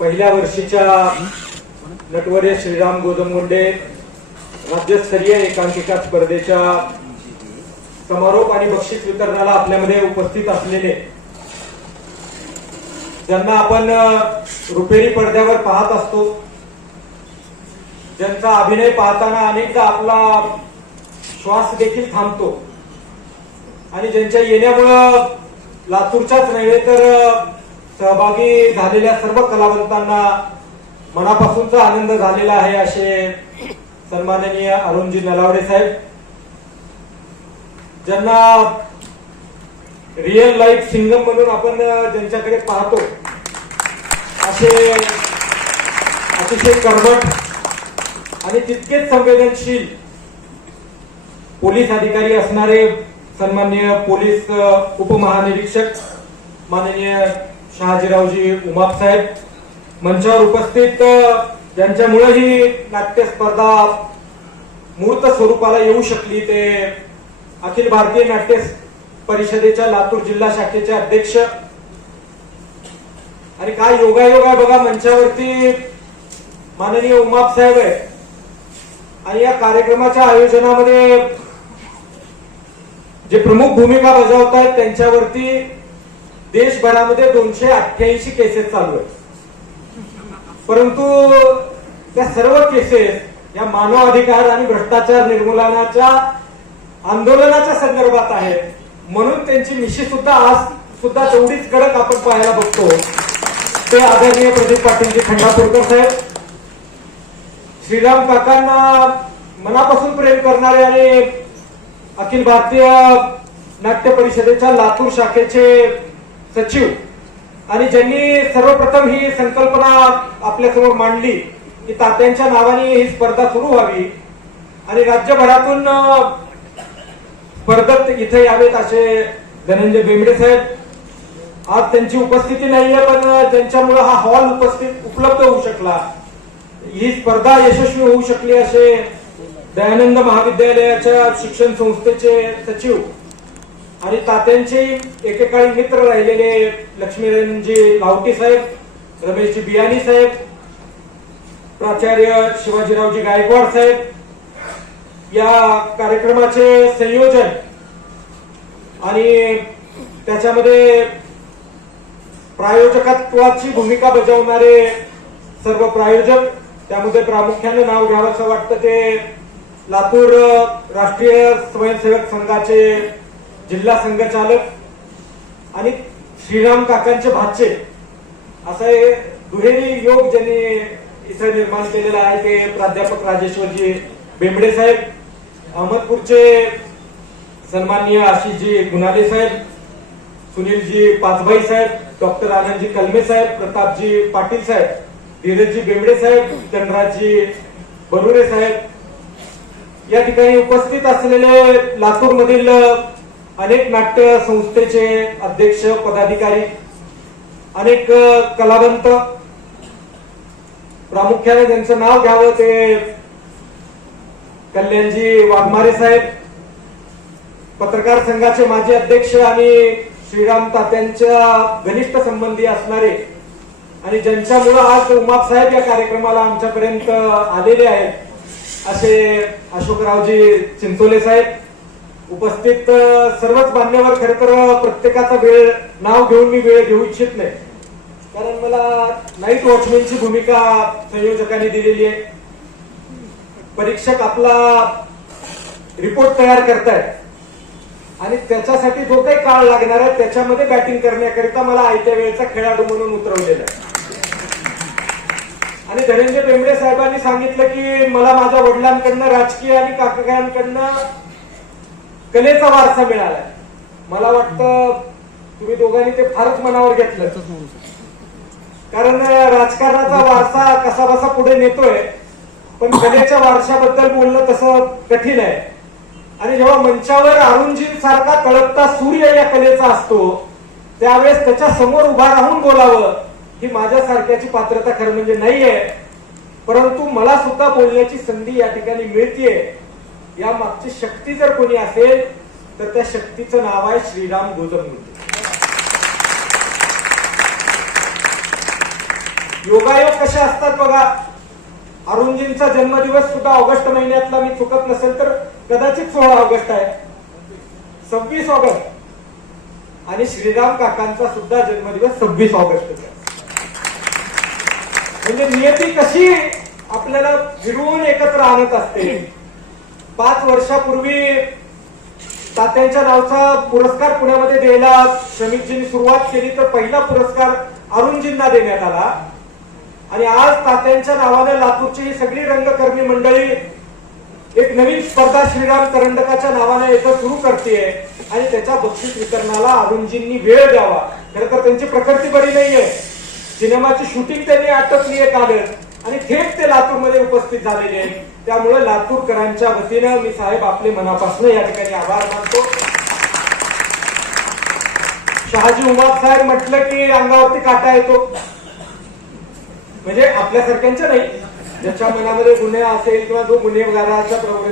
पहिल्या वर्षीच्या नटवरे श्रीराम गोदमगुंडे राज्यस्तरीय एकांकिका स्पर्धेच्या समारोप आणि बक्षीस वितरणाला आपल्यामध्ये उपस्थित असलेले ज्यांना आपण रुपेरी पडद्यावर पाहत असतो ज्यांचा अभिनय पाहताना अनेकदा आपला श्वास देखील थांबतो आणि ज्यांच्या येण्यामुळं लातूरच्याच नव्हे तर सहभागी झालेल्या सर्व कलावंतांना मनापासूनचा आनंद झालेला आहे असे सन्माननीय अरुणजी नलावडे साहेब. ज्यांना रिअल लाईफ सिंगम म्हणून आपण ज्यांच्याकडे पाहतो असे अतिशय कर्मट आणि तितकेच संवेदनशील पोलीस अधिकारी असणारे सन्मान्य पोलीस उपमहानिरीक्षक माननीय शहाजीरावजी उमाप साहेब मंचावर उपस्थित ज्यांच्यामुळे ही नाट्य स्पर्धा मूर्त स्वरूपाला येऊ शकली. ते अखिल भारतीय नाट्य परिषदेच्या लातूर जिल्हा शाखेचे अध्यक्ष. आणि काय योगायोग आहे बघा मंचावरती? माननीय उमाप साहेब आहे आणि या कार्यक्रमाच्या आयोजनामध्ये जे प्रमुख भूमिका बजावत आहेत त्यांच्यावरती देशभरामध्ये दोनशे अठ्ठ्याऐंशी केसेस चालू आहेत. परंतु त्या सर्व केसेस या मानव अधिकार आणि भ्रष्टाचार निर्मूलनाच्या आंदोलनाच्या संदर्भात आहेत. म्हणून त्यांची मिशी सुद्धा आज सुद्धा तेवढीच कडक आपण पाहायला बघतो. ते आदरणीय प्रदीप पाटीलजी खंडापूरकर साहेब श्रीराम काकांना मनापासून प्रेम करणारे आणि अखिल भारतीय नाट्य परिषदेच्या लातूर शाखेचे सचिव. आणि ज्यांनी सर्वप्रथम ही संकल्पना आपल्यासमोर मांडली की तात्यांच्या नावाने ही स्पर्धा सुरू व्हावी. आणि राज्यभरातून स्पर्धक इथे यावेत असे धनंजय बेंबडे साहेब. आज त्यांची उपस्थिती नाहीये पण त्यांच्यामुळे हा हॉल उपस्थित उपलब्ध होऊ शकला. ही स्पर्धा यशस्वी होऊ शकली असे दयानंद महाविद्यालयाच्या शिक्षण संस्थेचे सचिव आणि तात्यांचे एकेकाळी मित्र राहिलेले लक्ष्मीनारायणजी लावटी साहेब रमेशजी बियाणी साहेब प्राचार्य शिवाजीरावजी गायकवाड साहेब या कार्यक्रमाचे संयोजन आणि त्याच्यामध्ये प्रायोजकत्वाची भूमिका बजावणारे सर्व प्रायोजक त्यामध्ये प्रामुख्याने नाव घ्यावं असं वाटतं ते लातूर राष्ट्रीय स्वयंसेवक संघाचे जिल्हा संघचालक आणि श्रीराम काकांचे भाचे. असं हे दुहेरी योग ज्यांनी इथं निर्माण केलेला आहे ते प्राध्यापक राजेश्वरजी बेंबडे साहेब अहमदपूरचे सन्माननीय आशिषजी गुन्हाले साहेब सुनीलजी पाचभाई साहेब डॉक्टर आनंदजी कलमे साहेब प्रतापजी पाटील साहेब धीरजजी बेंबडे साहेब चंद्राजी बरुरे साहेब. या ठिकाणी उपस्थित असलेले लातूरमधील अनेक नाट्य संस्थेचे अध्यक्ष पदाधिकारी अनेक कलावंत. प्रामुख्याने ज्यांचं नाव घ्यावं ते कल्याणजी वाघमारे साहेब. पत्रकार संघाचे माजी अध्यक्ष आणि श्रीराम तात्यांच्या घनिष्ठ संबंधी असणारे आणि ज्यांच्यामुळं आज उमाप साहेब या कार्यक्रमाला आमच्यापर्यंत आलेले आहेत असे अशोकरावजी चिंचोले साहेब. उपस्थित सर्वच मान्यवर खर तर प्रत्येकाचा वेळ नाव घेऊन मी वेळ घेऊ इच्छित नाही. कारण मला नाईट वॉचमॅनची भूमिका संयोजकांनी दिलेली आहे. परीक्षक आपला रिपोर्ट तयार करतायत. आणि त्याच्यासाठी जो काही काळ लागणार आहे त्याच्यामध्ये बॅटिंग करण्याकरिता मला आयत्या वेळेचा खेळाडू म्हणून उतरवलेला आहे. आणि धनंजय बेंबडे साहेबांनी सांगितलं की मला माझ्या वडिलांकडनं राजकीय आणि काकांकडनं कलेचा वारसा मिळालाय. मला वाटतं तुम्ही दोघांनी ते फारच मनावर घेतलं. कारण राजकारणाचा वारसा कसा बसा पुढे नेतोय पण कलेच्या वारशाबद्दल बोलणं तसं कठीण आहे. आणि जेव्हा मंचावर अरुणजी सारखा तळपता सूर्य या कलेचा असतो त्यावेळेस त्याच्यासमोर उभा राहून बोलावं ही माझ्यासारख्याची पात्रता खरं म्हणजे नाहीये. परंतु मला सुद्धा बोलण्याची संधी या ठिकाणी मिळतीये. या मागची शक्ती जर कोणी असेल तर त्या शक्तीचं नाव आहे श्रीराम गोजमगुंडे योगायोग कसे असतात बघा? अरुणजींचा जन्मदिवस सुद्धा ऑगस्ट महिन्यातला मी चुकत नसेल तर कदाचित सोळा ऑगस्ट आहे. सव्वीस ऑगस्ट. आणि श्रीराम काकांचा सुद्धा जन्मदिवस सव्वीस ऑगस्ट आहे. म्हणजे नियती कशी आपल्याला फिरवून एकत्र आणत असते? पाच वर्षापूर्वी तात्यांच्या नावचा पुरस्कार पुण्यामध्ये द्यायला श्रमिकजींनी सुरुवात केली तर पहिला पुरस्कार अरुणजींना देण्यात आला. आणि आज तात्यांच्या नावाने लातूरची ही सगळी रंगकर्मी मंडळी एक नवीन स्पर्धा श्रीराम करंडकाच्या नावाने येथे सुरू करते आणि त्याच्या बक्षीस वितरणाला अरुणजींनी वेळ द्यावा. खरं तर त्यांची प्रकृती बरी नाहीये. सिनेमाची शूटिंग त्यांनी आटपली आहे कालच. आणि थेट ते लातूरमध्ये उपस्थित झालेले आहेत. त्यामुळे लातूरकरांच्या वतीनं मी साहेब आपले मनापासून या ठिकाणी आभार मानतो. शहाजी उमाद साहेब म्हटलं की अंगावरती काटा येतो. म्हणजे आपल्यासारख्यांच्या नाही. ज्याच्या मनामध्ये गुन्हे असेल किंवा जो गुन्हेगाराच्या प्रवृत्ती